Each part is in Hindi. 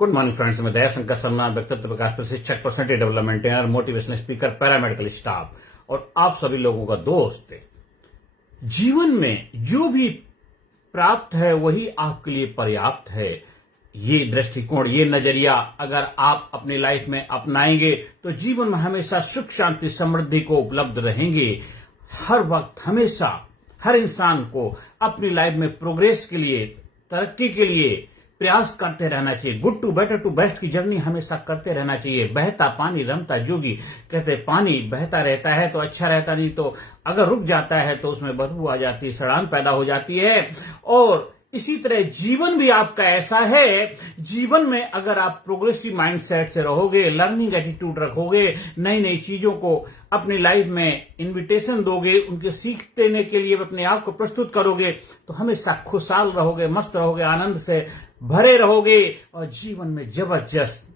गुड मॉर्निंग फ्रेंड्स, मैं दयाशंकर शर्मा, व्यक्तित्व विकास प्रशिक्षक, personality development trainer, motivational speaker, paramedical staff और आप सभी लोगों का दोस्त। जीवन में जो भी प्राप्त है वही आपके लिए पर्याप्त है। ये दृष्टिकोण, ये नजरिया अगर आप अपनी लाइफ में अपनाएंगे तो जीवन में हमेशा सुख, शांति, समृद्धि को उपलब्ध रहेंगे। हर वक्त हमेशा हर इंसान को अपनी लाइफ में प्रोग्रेस के लिए, तरक्की के लिए प्रयास करते रहना चाहिए। Good to better to best की जर्नी हमेशा करते रहना चाहिए। बहता पानी रमता जोगी, कहते पानी बहता रहता है तो अच्छा रहता, नहीं तो अगर रुक जाता है तो उसमें बदबू आ जाती है, सड़ान पैदा हो जाती है। और इसी तरह जीवन भी आपका ऐसा है। जीवन में अगर आप प्रोग्रेसिव माइंडसेट से रहोगे, लर्निंग एटीट्यूड रखोगे, नई नई चीजों को अपनी लाइफ में इनविटेशन दोगे, उनके सीख देने के लिए अपने आप को प्रस्तुत करोगे तो हमेशा खुशहाल रहोगे, मस्त रहोगे, आनंद से भरे रहोगे और जीवन में जबरदस्त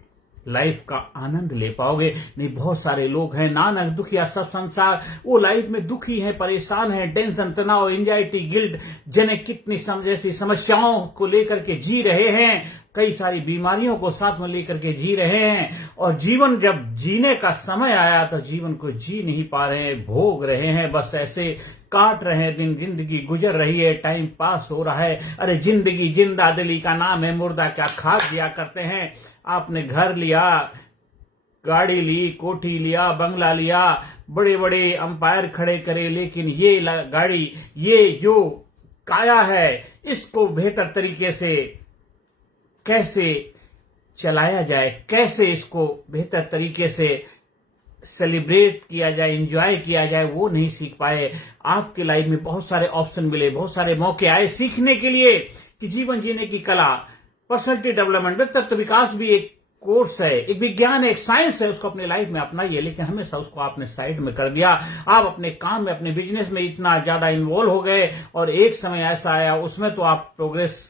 लाइफ का आनंद ले पाओगे। नहीं, बहुत सारे लोग हैं नानक दुखिया सब संसार, वो लाइफ में दुखी हैं, परेशान हैं, टेंशन, तनाव, एंजाइटी, गिल्ट जने कितनी जैसी समस्याओं को लेकर के जी रहे हैं, कई सारी बीमारियों को साथ में लेकर के जी रहे हैं। और जीवन जब जीने का समय आया तो जीवन को जी नहीं पा रहे हैं, भोग रहे हैं, बस ऐसे काट रहे हैं दिन। जिंदगी गुजर रही है, टाइम पास हो रहा है। अरे जिंदगी जिंदा दिली का नाम है, मुर्दा क्या खा दिया करते हैं। आपने घर लिया, गाड़ी ली, कोठी लिया, बंगला लिया, बड़े बड़े अंपायर खड़े करे, लेकिन ये गाड़ी, ये जो काया है, इसको बेहतर तरीके से कैसे चलाया जाए, कैसे इसको बेहतर तरीके से सेलिब्रेट किया जाए, एंजॉय किया जाए, वो नहीं सीख पाए। आपके लाइफ में बहुत सारे ऑप्शन मिले, बहुत सारे मौके आए सीखने के लिए कि जीवन जीने की कला, पर्सनैलिटी डेवलपमेंट, व्यक्तित्व विकास भी एक कोर्स है, एक विज्ञान है, एक साइंस है, उसको अपनी लाइफ में अपनाइए। लेकिन हमेशा उसको आपने साइड में कर दिया। आप अपने काम में, अपने बिजनेस में इतना ज्यादा इन्वॉल्व हो गए और एक समय ऐसा आया उसमें तो आप प्रोग्रेस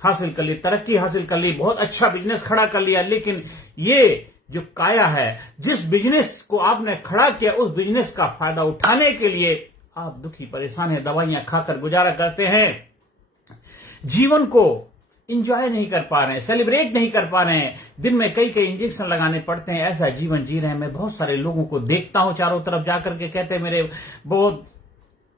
हासिल कर ली, तरक्की हासिल कर ली, बहुत अच्छा बिजनेस खड़ा कर लिया, लेकिन ये जो काया है, जिस बिजनेस को आपने खड़ा किया, उस बिजनेस का फायदा उठाने के लिए आप दुखी, परेशान हैं, दवाइयां खाकर गुजारा करते हैं, जीवन को इंजॉय नहीं कर पा रहे हैं, सेलिब्रेट नहीं कर पा रहे हैं, दिन में कई कई इंजेक्शन लगाने पड़ते हैं, ऐसा जीवन जी रहे हैं। मैं बहुत सारे लोगों को देखता हूं चारों तरफ जाकर के, कहते हैं मेरे बहुत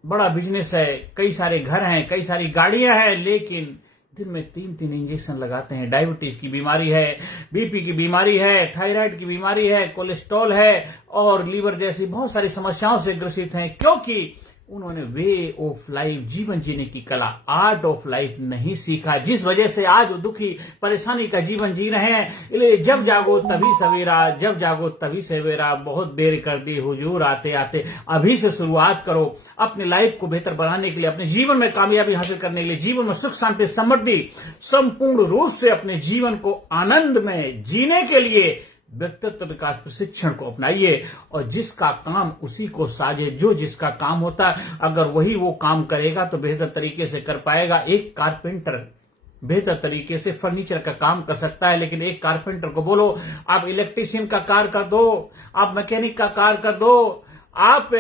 बड़ा बिजनेस है, कई सारे घर हैं, कई सारी गाड़ियां हैं, लेकिन दिन में 3-3 इंजेक्शन लगाते हैं। डायबिटीज की बीमारी है, बीपी की बीमारी है, थायराइड की बीमारी है, कोलेस्ट्रॉल है और लीवर जैसी बहुत सारी समस्याओं से ग्रसित हैं, क्योंकि उन्होंने वे ऑफ लाइफ, जीवन जीने की कला, आर्ट ऑफ लाइफ नहीं सीखा, जिस वजह से आज वो दुखी, परेशानी का जीवन जी रहे हैं। इसलिए जब जागो तभी सवेरा, जब जागो तभी सवेरा, बहुत देर कर दी हुजूर आते आते। अभी से शुरुआत करो अपनी लाइफ को बेहतर बनाने के लिए, अपने जीवन में कामयाबी हासिल करने के लिए, जीवन में सुख, शांति, समृद्धि, संपूर्ण रूप से अपने जीवन को आनंद में जीने के लिए व्यक्तित्व विकास प्रशिक्षण को अपनाइए। और जिसका काम उसी को साझे, जो जिसका काम होता है अगर वही वो काम करेगा तो बेहतर तरीके से कर पाएगा। एक कारपेंटर बेहतर तरीके से फर्नीचर का काम कर सकता है, लेकिन एक कारपेंटर को बोलो आप इलेक्ट्रीशियन का कार्य कर दो, आप मैकेनिक का कार्य कर दो, आप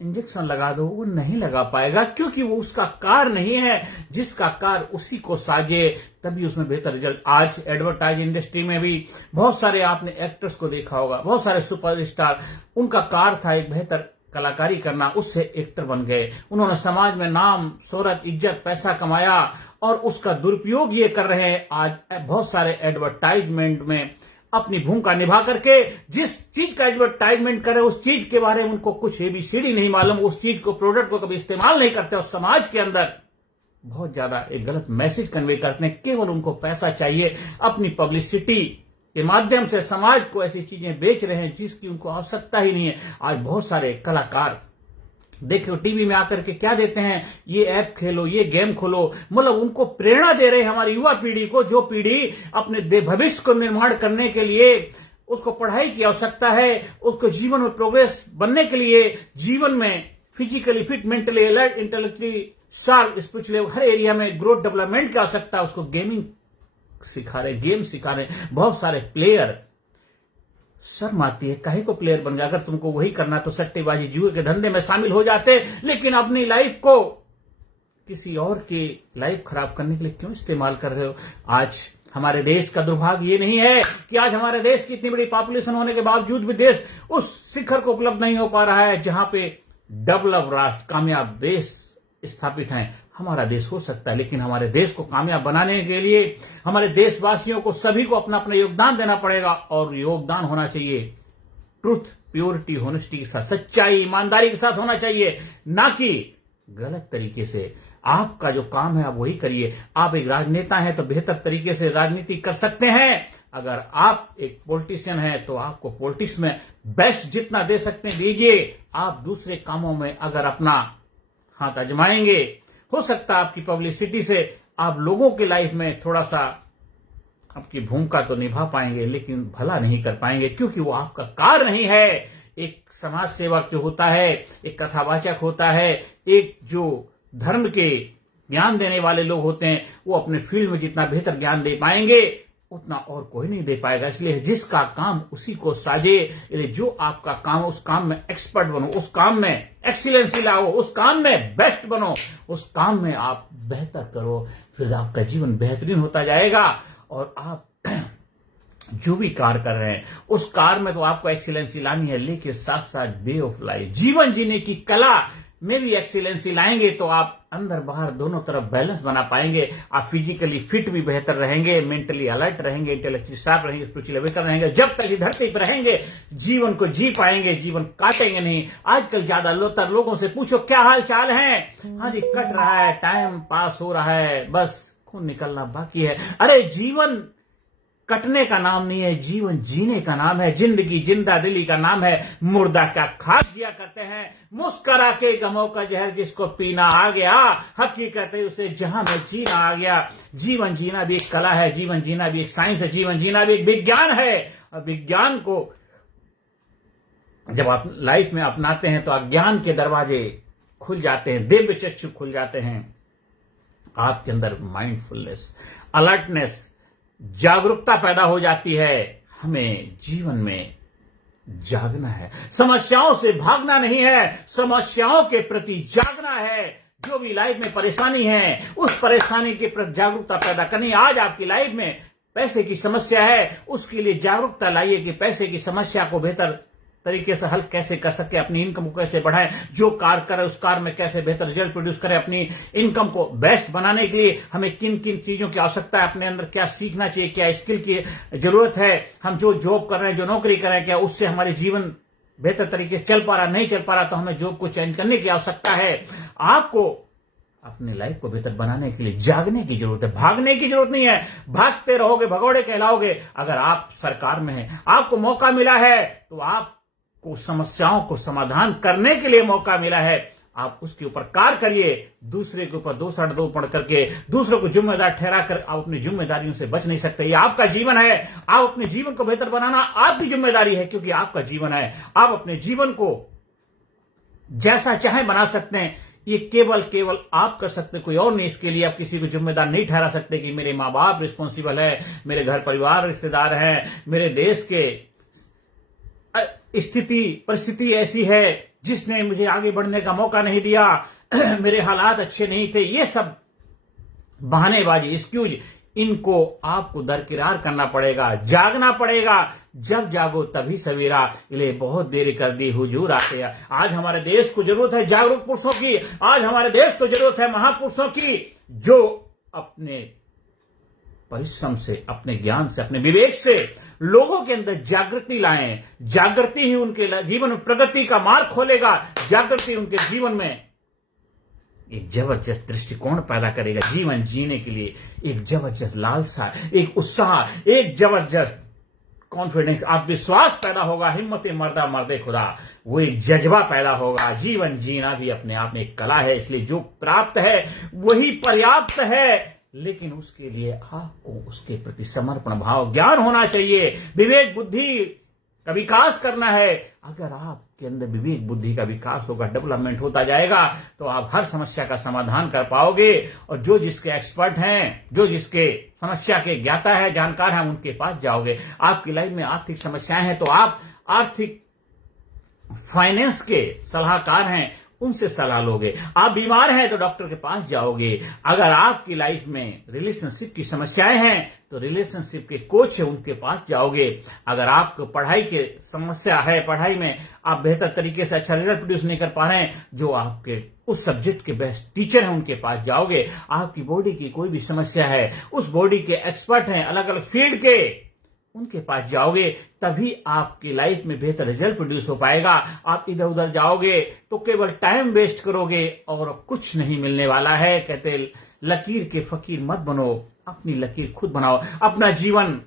इंजेक्शन लगा दो, वो नहीं लगा पाएगा, क्योंकि वो उसका कार नहीं है। जिसका कार उसी को साजे, तभी उसमें बेहतर रिजल्ट। आज एडवर्टाइज इंडस्ट्री में भी बहुत सारे आपने एक्टर्स को देखा होगा, बहुत सारे सुपरस्टार, उनका कार था एक बेहतर कलाकारी करना, उससे एक्टर बन गए। उन्होंने समाज में नाम, शोहरत, इज्जत, पैसा कमाया और उसका दुरुपयोग ये कर रहे हैं आज बहुत सारे एडवर्टाइजमेंट में अपनी भूमिका निभा करके। जिस चीज का एडवर्टाइजमेंट करे उस चीज के बारे में उनको कुछ एबीसीडी नहीं मालूम, उस चीज को, प्रोडक्ट को कभी इस्तेमाल नहीं करते और समाज के अंदर बहुत ज्यादा एक गलत मैसेज कन्वे करते हैं। केवल उनको पैसा चाहिए, अपनी पब्लिसिटी के माध्यम से समाज को ऐसी चीजें बेच रहे हैं जिसकी उनको आवश्यकता ही नहीं है। आज बहुत सारे कलाकार देखो टीवी में आकर के क्या देते हैं, ये ऐप खेलो, ये गेम खोलो, मतलब उनको प्रेरणा दे रहे हैं हमारी युवा पीढ़ी को, जो पीढ़ी अपने भविष्य को निर्माण करने के लिए उसको पढ़ाई की आवश्यकता है, उसको जीवन में प्रोग्रेस बनने के लिए, जीवन में physically fit, mentally alert, intellectually sharp, spiritually हर एरिया में ग्रोथ डेवलपमेंट की आवश्यकता है। उसको गेमिंग सिखा रहे, गेम सिखा रहे। बहुत सारे प्लेयर, शर्म आती है, काहे को प्लेयर बन गया, अगर तुमको वही करना तो सट्टेबाजी, जुए के धंधे में शामिल हो जाते, लेकिन अपनी लाइफ को किसी और की लाइफ खराब करने के लिए क्यों इस्तेमाल कर रहे हो। आज हमारे देश का दुर्भाग्य ये नहीं है कि आज हमारे देश की इतनी बड़ी पॉपुलेशन होने के बावजूद भी देश उस शिखर को उपलब्ध नहीं हो पा रहा है जहां पे डेवलप राष्ट्र, कामयाब देश स्थापित हैं। हमारा देश हो सकता है, लेकिन हमारे देश को कामयाब बनाने के लिए हमारे देशवासियों को सभी को अपना अपना योगदान देना पड़ेगा। और योगदान होना चाहिए ट्रुथ, प्योरिटी, होनेस्टी के साथ, सच्चाई, ईमानदारी के साथ होना चाहिए, ना कि गलत तरीके से। आपका जो काम है आप वही करिए। आप एक राजनेता हैं तो बेहतर तरीके से राजनीति कर सकते हैं। अगर आप एक पॉलिटिशियन हैं तो आपको पॉलिटिक्स में बेस्ट जितना दे सकते हैं दीजिए। आप दूसरे कामों में अगर अपना हाथ आजमाएंगे, हो सकता है आपकी पब्लिसिटी से आप लोगों की लाइफ में थोड़ा सा आपकी भूमिका तो निभा पाएंगे, लेकिन भला नहीं कर पाएंगे, क्योंकि वो आपका कार्य नहीं है। एक समाज सेवक जो होता है, एक कथावाचक होता है, एक जो धर्म के ज्ञान देने वाले लोग होते हैं, वो अपने फील्ड में जितना बेहतर ज्ञान दे पाएंगे उतना और कोई नहीं दे पाएगा। इसलिए जिसका काम उसी को साजे। इसलिए जो आपका काम, उस काम में एक्सपर्ट बनो, उस काम में एक्सीलेंसी लाओ, उस काम में बेस्ट बनो, उस काम में आप बेहतर करो, फिर आपका जीवन बेहतरीन होता जाएगा। और आप जो भी कार्य कर रहे हैं उस कार्य में तो आपको एक्सीलेंसी लानी है, लेकिन साथ साथ वे ऑफ लाइफ, जीवन जीने की कला में भी एक्सीलेंसी लाएंगे तो आप अंदर बाहर दोनों तरफ बैलेंस बना पाएंगे। आप फिजिकली फिट भी बेहतर रहेंगे, मेंटली अलर्ट रहेंगे, इंटेलेक्चुअली शार्प रहेंगे, स्पिरिचुअली बेहतर रहेंगे। जब तक इस धरती पर रहेंगे जीवन को जी पाएंगे, जीवन काटेंगे नहीं। आजकल ज्यादा लोगों से पूछो क्या हाल चाल है, हाँ जी कट रहा है, टाइम पास हो रहा है, बस खून निकलना बाकी है। अरे जीवन कटने का नाम नहीं है, जीवन जीने का नाम है। जिंदगी जिंदा दिली का नाम है। मुर्दा क्या खास दिया करते हैं, मुस्करा के गमों का जहर जिसको पीना आ गया, हकीकत है उसे जहां में जीना आ गया। जीवन जीना भी एक कला है, जीवन जीना भी एक साइंस है, जीवन जीना भी एक विज्ञान है। और विज्ञान को जब आप लाइफ में अपनाते हैं तो अज्ञान के दरवाजे खुल जाते हैं, दिव्य चक्षु खुल जाते हैं। आपके अंदर माइंडफुलनेस, अलर्टनेस, जागरूकता पैदा हो जाती है। हमें जीवन में जागना है, समस्याओं से भागना नहीं है, समस्याओं के प्रति जागना है। जो भी लाइफ में परेशानी है उस परेशानी के प्रति जागरूकता पैदा करनी। आज आपकी लाइफ में पैसे की समस्या है, उसके लिए जागरूकता लाइए कि पैसे की समस्या को बेहतर तरीके से हल कैसे कर सके, अपनी इनकम को कैसे बढ़ाएं, जो कार्य करे उस कार्य में कैसे बेहतर रिजल्ट प्रोड्यूस करें। अपनी इनकम को बेस्ट बनाने के लिए हमें किन किन चीजों की आवश्यकता है, अपने अंदर क्या सीखना चाहिए, क्या स्किल की जरूरत है। हम जो जॉब कर रहे हैं, जो नौकरी कर रहे हैं, क्या उससे हमारे जीवन बेहतर तरीके से चल पा रहा, नहीं चल पा रहा, तो हमें जॉब को चेंज करने की आवश्यकता है। आपको अपनी लाइफ को बेहतर बनाने के लिए जागने की जरूरत है, भागने की जरूरत नहीं है। भागते रहोगे भगौड़े कहलाओगे। अगर आप सरकार में हैं, आपको मौका मिला है, तो आप को समस्याओं को समाधान करने के लिए मौका मिला है, आप उसके ऊपर कार्य करिए। दूसरे के ऊपर दोषारोपण करके, दूसरों को जिम्मेदार ठहरा कर आप अपनी जिम्मेदारियों से बच नहीं सकते। ये आपका जीवन है, आप अपने जीवन को बेहतर बनाना आपकी जिम्मेदारी है, क्योंकि आपका जीवन है। आप अपने जीवन को जैसा चाहे बना सकते हैं, ये केवल आप कर सकते, कोई और नहीं। इसके लिए आप किसी को जिम्मेदार नहीं ठहरा सकते कि मेरे माँ बाप रिस्पॉन्सिबल है, मेरे घर परिवार रिश्तेदार हैं, मेरे देश के स्थिति परिस्थिति ऐसी है जिसने मुझे आगे बढ़ने का मौका नहीं दिया, मेरे हालात अच्छे नहीं थे। ये सब बहानेबाजी, एक्सक्यूज, इनको आपको दरकिरार करना पड़ेगा, जागना पड़ेगा। जब जागो तभी सवेरा, इले बहुत देर कर दी हुजूर आते हैं। आज हमारे देश को जरूरत है जागरूक पुरुषों की, आज हमारे देश को जरूरत है महापुरुषों की, जो अपने परिश्रम से, अपने ज्ञान से, अपने विवेक से लोगों के अंदर जागृति लाएं। जागृति ही उनके जीवन में प्रगति का मार्ग खोलेगा। जागृति उनके जीवन में एक जबरदस्त दृष्टिकोण पैदा करेगा। जीवन जीने के लिए एक जबरदस्त लालसा, एक उत्साह, एक जबरदस्त कॉन्फिडेंस, आत्मविश्वास पैदा होगा। हिम्मत मर्दा मर्दे खुदा, वो एक जज्बा पैदा होगा। जीवन जीना भी अपने आप में एक कला है, इसलिए जो प्राप्त है वही पर्याप्त है, लेकिन उसके लिए आपको उसके प्रति समर्पण भाव, ज्ञान होना चाहिए, विवेक बुद्धि का विकास करना है। अगर आपके अंदर विवेक बुद्धि का विकास होगा, डेवलपमेंट होता जाएगा, तो आप हर समस्या का समाधान कर पाओगे। और जो जिसके एक्सपर्ट हैं, जो जिसके समस्या के ज्ञाता है, जानकार हैं, उनके पास जाओगे। आपकी लाइफ में आर्थिक समस्याएं हैं तो आप आर्थिक फाइनेंस के सलाहकार हैं, उनसे सलाह लोगे। आप बीमार हैं तो डॉक्टर के पास जाओगे। अगर आपकी लाइफ में रिलेशनशिप की समस्याएं हैं तो रिलेशनशिप के कोच है उनके पास जाओगे। अगर आपको पढ़ाई की समस्या है, पढ़ाई में आप बेहतर तरीके से अच्छा रिजल्ट प्रोड्यूस नहीं कर पा रहे हैं, जो आपके उस सब्जेक्ट के बेस्ट टीचर हैं उनके पास जाओगे। आपकी बॉडी की कोई भी समस्या है, उस बॉडी के एक्सपर्ट हैं अलग अलग फील्ड के, उनके पास जाओगे, तभी आपकी लाइफ में बेहतर रिजल्ट प्रोड्यूस हो पाएगा। आप इधर उधर जाओगे तो केवल टाइम वेस्ट करोगे और कुछ नहीं मिलने वाला है। कहते लकीर के फकीर मत बनो, अपनी लकीर खुद बनाओ। अपना जीवन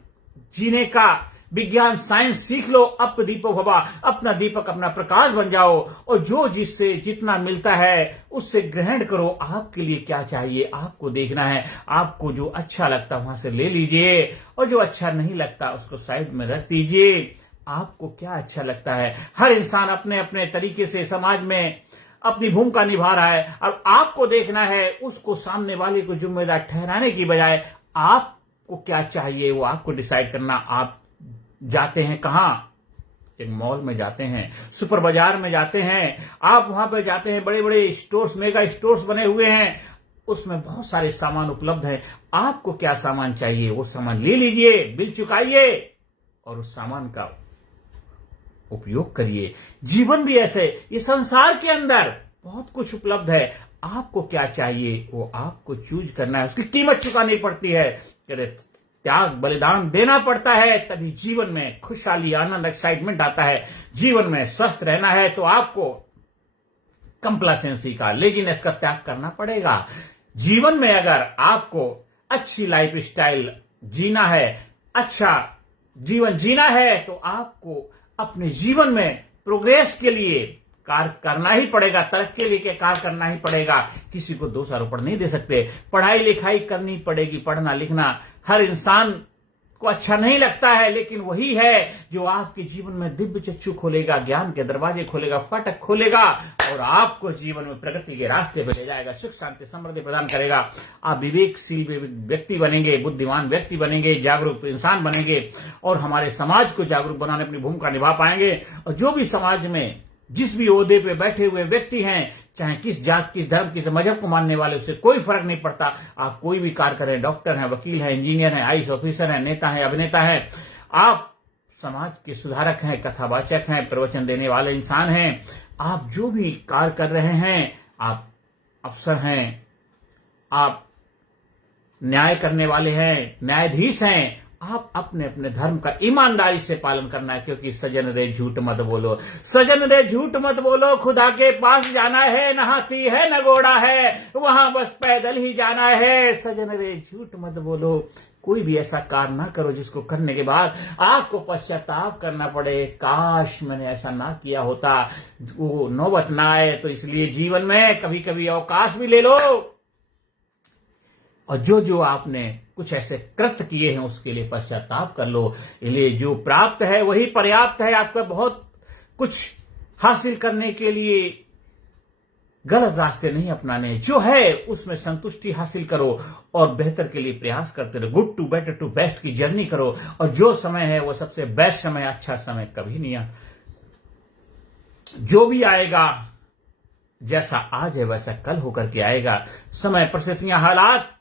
जीने का विज्ञान साइंस सीख लो। अप दीपो भवा, अपना दीपक अपना प्रकाश बन जाओ और जो जिससे जितना मिलता है उससे ग्रहण करो। आपके लिए क्या चाहिए आपको देखना है। आपको जो अच्छा लगता है वहां से ले लीजिए और जो अच्छा नहीं लगता उसको साइड में रख दीजिए। आपको क्या अच्छा लगता है। हर इंसान अपने अपने तरीके से समाज में अपनी भूमिका निभा रहा है और आपको देखना है। उसको सामने वाले को जिम्मेदार ठहराने की बजाय आपको क्या चाहिए वो आपको डिसाइड करना। आप जाते हैं कहां, एक मॉल में जाते हैं, सुपर बाजार में जाते हैं, आप वहां पर जाते हैं, बड़े बड़े स्टोर्स, मेगा स्टोर्स बने हुए हैं, उसमें बहुत सारे सामान उपलब्ध हैं। आपको क्या सामान चाहिए वो सामान ले लीजिए, बिल चुकाइए और उस सामान का उपयोग करिए। जीवन भी ऐसे, ये संसार के अंदर बहुत कुछ उपलब्ध है। आपको क्या चाहिए वो आपको चूज करना है। उसकी कीमत चुकानी पड़ती है, त्याग बलिदान देना पड़ता है, तभी जीवन में खुशहाली, आनंद, एक्साइटमेंट आता है। जीवन में स्वस्थ रहना है तो आपको कंप्लासेंसी का, लेजीनेस का त्याग करना पड़ेगा। जीवन में अगर आपको अच्छी लाइफ स्टाइल जीना है, अच्छा जीवन जीना है, तो आपको अपने जीवन में प्रोग्रेस के लिए कार्य करना ही पड़ेगा, तरक्की के लिए कार्य करना ही पड़ेगा। किसी को दोषारोपण नहीं दे सकते। पढ़ाई लिखाई करनी पड़ेगी, पढ़ना लिखना हर इंसान को अच्छा नहीं लगता है, लेकिन वही है जो आपके जीवन में दिव्य चक्षु खोलेगा, ज्ञान के दरवाजे खोलेगा, फाटक खोलेगा और आपको जीवन में प्रगति के रास्ते पर ले जाएगा, सुख शांति समृद्धि प्रदान करेगा। आप विवेकशील व्यक्ति बनेंगे, बुद्धिमान व्यक्ति बनेंगे, जागरूक इंसान बनेंगे और हमारे समाज को जागरूक बनाने अपनी भूमिका निभा पाएंगे। और जो भी समाज में जिस भी ओहदे पे बैठे हुए व्यक्ति हैं, चाहे किस जात, किस धर्म, किस मजहब को मानने वाले, उससे कोई फर्क नहीं पड़ता। आप कोई भी कार्य करें, डॉक्टर हैं, वकील हैं, इंजीनियर हैं, आईएएस ऑफिसर हैं, नेता हैं, अभिनेता हैं, आप समाज के सुधारक हैं, कथावाचक हैं, प्रवचन देने वाले इंसान हैं, आप जो भी कार्य कर रहे हैं, आप अफसर हैं, आप न्याय करने वाले हैं, न्यायाधीश हैं, आप अपने अपने धर्म का ईमानदारी से पालन करना है। क्योंकि सजन रे झूठ मत बोलो, सजन रे झूठ मत बोलो, खुदा के पास जाना है, न हाथी है न घोड़ा है, वहां बस पैदल ही जाना है। सजन रे झूठ मत बोलो। कोई भी ऐसा कार्य ना करो जिसको करने के बाद आपको पश्चाताप करना पड़े, काश मैंने ऐसा ना किया होता, वो नौबत ना आए। तो इसलिए जीवन में कभी कभी अवकाश भी ले लो और जो आपने कुछ ऐसे कृत्य किए हैं उसके लिए पश्चाताप कर लो। इसलिए जो प्राप्त है वही पर्याप्त है। आपको बहुत कुछ हासिल करने के लिए गलत रास्ते नहीं अपनाने, जो है उसमें संतुष्टि हासिल करो और बेहतर के लिए प्रयास करते रहो। Good to better to best की जर्नी करो और जो समय है वो सबसे बेस्ट समय, अच्छा समय कभी नहीं आ। जो भी आएगा, जैसा आज है वैसा कल होकर के आएगा। समय, परिस्थितियां, हालात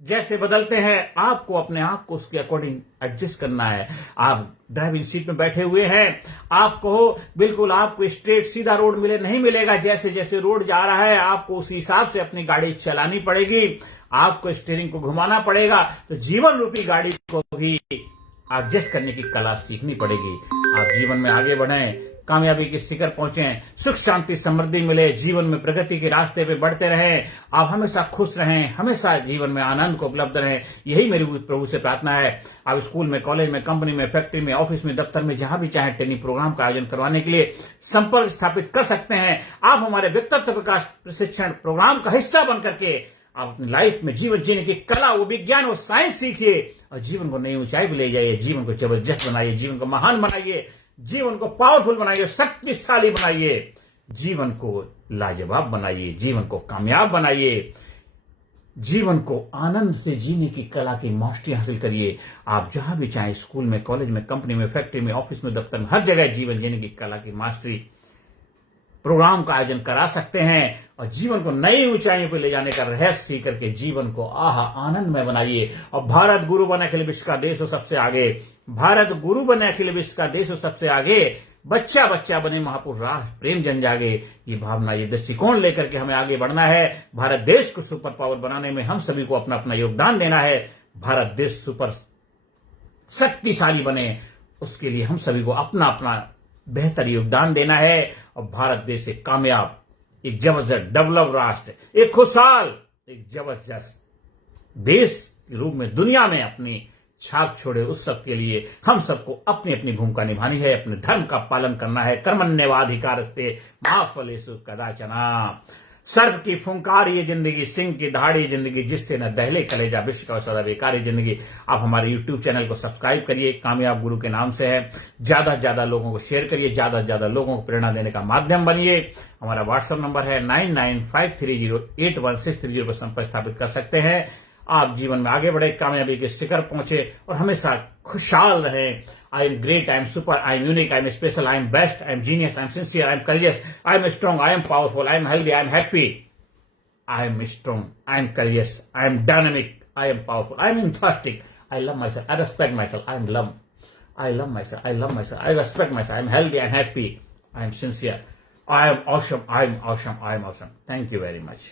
जैसे बदलते हैं, आपको अपने आप को उसके अकॉर्डिंग एडजस्ट करना है। आप ड्राइविंग सीट में बैठे हुए हैं, आप कहो बिल्कुल आपको स्ट्रेट सीधा रोड मिले, नहीं मिलेगा। जैसे जैसे रोड जा रहा है आपको उसी हिसाब से अपनी गाड़ी चलानी पड़ेगी, आपको स्टीयरिंग को घुमाना पड़ेगा। तो जीवन रूपी गाड़ी को भी एडजस्ट करने की कला सीखनी पड़ेगी। आप जीवन में आगे बढ़ें, कामयाबी के शिखर पहुंचें, सुख शांति समृद्धि मिले, जीवन में प्रगति के रास्ते पे बढ़ते रहें, आप हमेशा खुश रहें, हमेशा जीवन में आनंद को उपलब्ध रहें। यही मेरी प्रभु से प्रार्थना है। आप स्कूल में, कॉलेज में, कंपनी में, फैक्ट्री में, ऑफिस में, दफ्तर में, जहां भी चाहे ट्रेनिंग प्रोग्राम का आयोजन करवाने के लिए संपर्क स्थापित कर सकते हैं। आप हमारे व्यक्तित्व विकास प्रशिक्षण प्रोग्राम का हिस्सा बन करके आप अपनी लाइफ में जीवन जीने की कला, वो विज्ञान, वो साइंस सीखिए और जीवन को नई ऊंचाई पर ले जाइए। जीवन को जबरदस्त बनाइए, जीवन को महान बनाइए, जीवन को पावरफुल बनाइए, शक्तिशाली बनाइए, जीवन को लाजवाब बनाइए, जीवन को कामयाब बनाइए, जीवन को आनंद से जीने की कला की मास्टरी हासिल करिए। आप जहां भी चाहें, स्कूल में, कॉलेज में, कंपनी में, फैक्ट्री में, ऑफिस में, दफ्तर में, हर जगह जीवन जीने की कला की मास्टरी प्रोग्राम का आयोजन करा सकते हैं और जीवन को नई ऊंचाइयों पर ले जाने का रहस्य सीख करके जीवन को आनंदमय बनाइए। और भारत गुरु बने अखिल विश्व का देश हो सबसे आगे, भारत गुरु बने अखिल विश्व का देश हो सबसे आगे, बच्चा बच्चा बने महापुरुष राष्ट्र प्रेम जन जागे। ये भावना, ये दृष्टिकोण लेकर के हमें आगे बढ़ना है। भारत देश को सुपर पावर बनाने में हम सभी को अपना अपना योगदान देना है। भारत देश सुपर शक्तिशाली बने, उसके लिए हम सभी को अपना अपना बेहतर योगदान देना है। और भारत देश एक कामयाब, एक जबरदस्त डेवलप राष्ट्र, एक खुशहाल, एक जबरदस्त देश के रूप में दुनिया में अपनी छाप छोड़े, उस सब के लिए हम सबको अपनी अपनी भूमिका निभानी है, अपने धर्म का पालन करना है। कर्मण्येवाधिकारस्ते मा फलेषु कदाचन। सर्प की फुंकार ये जिंदगी, सिंह की दहाड़ी जिंदगी, जिससे न दहले कलेजा विश्व का सदा बेकारी जिंदगी। आप हमारे YouTube चैनल को सब्सक्राइब करिए, कामयाब गुरु के नाम से है। ज्यादा से ज्यादा लोगों को शेयर करिए, ज्यादा से ज्यादा लोगों को प्रेरणा देने का माध्यम बनिए। हमारा व्हाट्सएप नंबर है 9953081630 पर संपर्क स्थापित कर सकते हैं। आप जीवन में आगे बढ़े, कामयाबी के शिखर पहुंचे और हमेशा खुशहाल रहें। I am great, I am super, I am unique, I am special, I am best, I am genius, I am sincere, I am courageous, I am strong, I am powerful, I am healthy, I am happy, I am strong, I am courageous, I am dynamic, I am powerful, I am enthusiastic, I love myself, I respect myself, I am love, I love myself, I love myself, I respect myself, I am healthy, I am happy, I am sincere, I am awesome, I am awesome, I am awesome. Thank you very much.